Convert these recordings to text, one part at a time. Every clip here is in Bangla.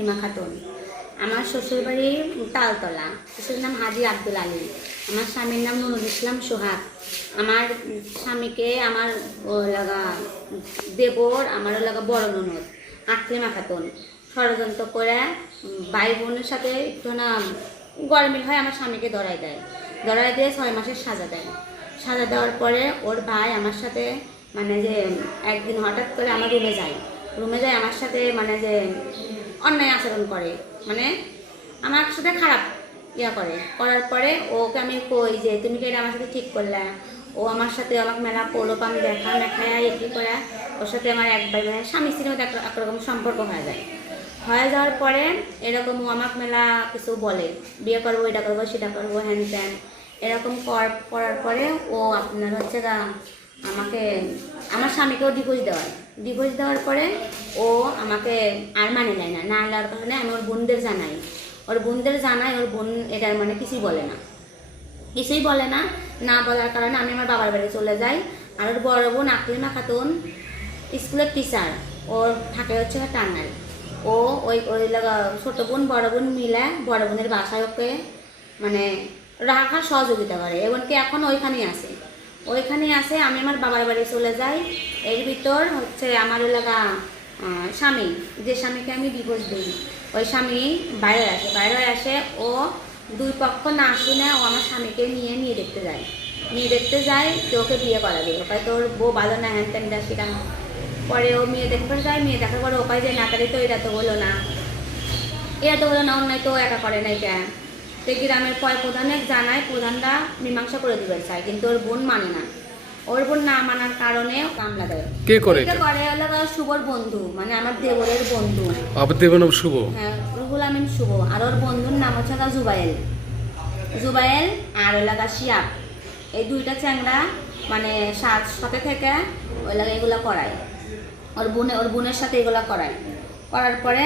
হিমা খাতুন। আমার শ্বশুরবাড়ি তালতলা। শ্বশুরের নাম হাজি আব্দুল আলী। আমার স্বামীর নাম নুরুল ইসলাম সোহাগ। আমার স্বামীকে আমার লাগা দেবর, আমার ও লাগা বড় ননদ, আকলিমা খাতুন। ষড়যন্ত্র করে ভাই বোনের সাথে একটু না গরমিল হয় আমার স্বামীকে ধরাই দেয়। ধরাই দিয়ে ছয় মাসের সাজা দেয়। সাজা দেওয়ার পরে ওর ভাই আমার সাথে মানে যে একদিন হঠাৎ করে আমার রুমে যায়। রুমে যায় আমার সাথে মানে যে অন্যায় আচরণ করে। মানে আমার সাথে খারাপ ইয়া করে। করার পরে ওকে আমি কই যে, তুমি কি এটা আমার সাথে ঠিক করলে? ও আমার সাথে আমাকে মেলা পোলোপ আমি দেখা মেখায় একই করে? ওর সাথে আমার একবার মানে স্বামী স্ত্রীর মধ্যে একরকম সম্পর্ক হয়ে যায়। হয়ে যাওয়ার পরে এরকম ও আমাকে মেলা কিছু বলে, বিয়ে করব, এটা করব, সেটা করব, হ্যান ত্যান। এরকম কর, করার পরে ও আপনার হচ্ছে আমাকে, আমার স্বামীকেও ডিভোর্স দেওয়ায়। ডিভোর্স দেওয়ার পরে ও আমাকে আর মানে নেয় না। না নেওয়ার কারণে আমি ওর বোনদের জানাই। ওর বোনদের জানাই, ওর বোন এটার মানে কিছুই বলে না। কিছুই বলে না না বলার কারণে আমি আমার বাবার বাড়ি চলে যাই। আর ওর বড় বোন আকলিমা খাতুন স্কুলের টিচার ওর থাকে হচ্ছে টাঙ্গাইল। ও ওই ওই ছোটো বোন, বড় বোন মিলে বড় বোনের বাসায় ওকে মানে রাখার সহযোগিতা করে। এমনকি এখন ওইখানেই আছে। ওইখানেই আছে, আমি আমার বাবার বাড়ি চলে যাই। এর ভিতর হচ্ছে আমার এলাকা স্বামী। যে স্বামীকে আমি ডিভোর্স দিই, ওই স্বামী বাইরে আসে। বাইরে আসে, ও দুই পক্ষ না শুনে ও আমার স্বামীকে নিয়ে নিয়ে দেখতে যায়। নিয়ে দেখতে যায় তো ওকে বিয়ে করা দেবে ওকে তোর বউ ভালো না, হ্যান ত্যান সেটা না পরে ও মেয়ে দেখতে যায়, মেয়ে দেখার পরে ওপাই যে নাতারি তো এটা তো হলো না। এটা তো হলো না, অন্যায় তো একা করে নাই কেন তো গ্রামের পয় প্রধানের জানায় প্রধানরা মীমাংসা করে দিবে চায় কিন্তু ওর বোন মানে না। ওর বোন না মানার কারণে মামলা দেয় কে করে এটা? করে? হলো গো শুভর বন্ধু মানে আমার দেবরের বন্ধু। আবার দেবেন শুভ? হ্যাঁ রুহুল আমিন শুভ। আর ওর বন্ধুর নাম হচ্ছে গা জুবায়েল। জুবায়েল আর ওই লাগা শিয়াব। এই দুইটা চ্যাংড়া মানে সাত সাথে থেকে ওই লাগা এগুলো করায়। ওর বোনে ওর বোনের সাথে এগুলো করায়। করার পরে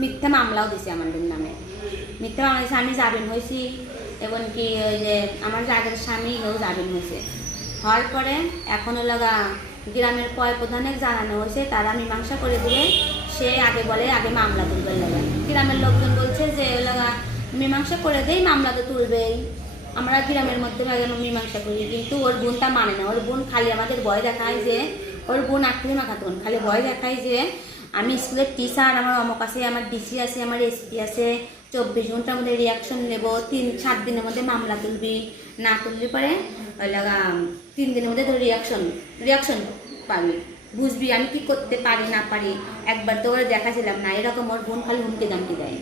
মিথ্যা মামলাও দিছে আমাদের নামে। মিথ্যা মামলা দিছে, আমি জামিন হয়েছি এবং কি ওই যে আমার যাদের স্বামী ও জামিন হয়েছে হওয়ার পরে এখন ওই লাগা গ্রামের পয় প্রধানের জানানো হয়েছে তারা মীমাংসা করে দিলে সে আগে বলে আগে মামলা তুলবে লাগা। গ্রামের লোকজন বলছে যে লাগা মীমাংসা করে দেই মামলা তো তুলবেই। আমরা গ্রামের মধ্যে মীমাংসা করি, কিন্তু ওর বোনটা মানে না। ওর বোন খালি আমাদের ভয় দেখায় যে, ওর বোন আকলিমা খাতুন। খালি ভয় দেখায় যে আমি স্কুলের টিচার আমার অমক আছে, আমার ডিসি আছে, আমার এসপি আছে। চব্বিশ ঘণ্টার মধ্যে রিয়াকশন নেব, তিন, সাত দিনের মধ্যে মামলা তুলবি, না তুললে পরে তিন দিনের মধ্যে তোর রিয়াকশন রিয়াকশন পাবি। বুঝবি আমি কি করতে পারি, না পারি। একবার তো ওরা দেখাছিলাম না, এরকম ওর বোন খালি হুমকি দামকে দেয়।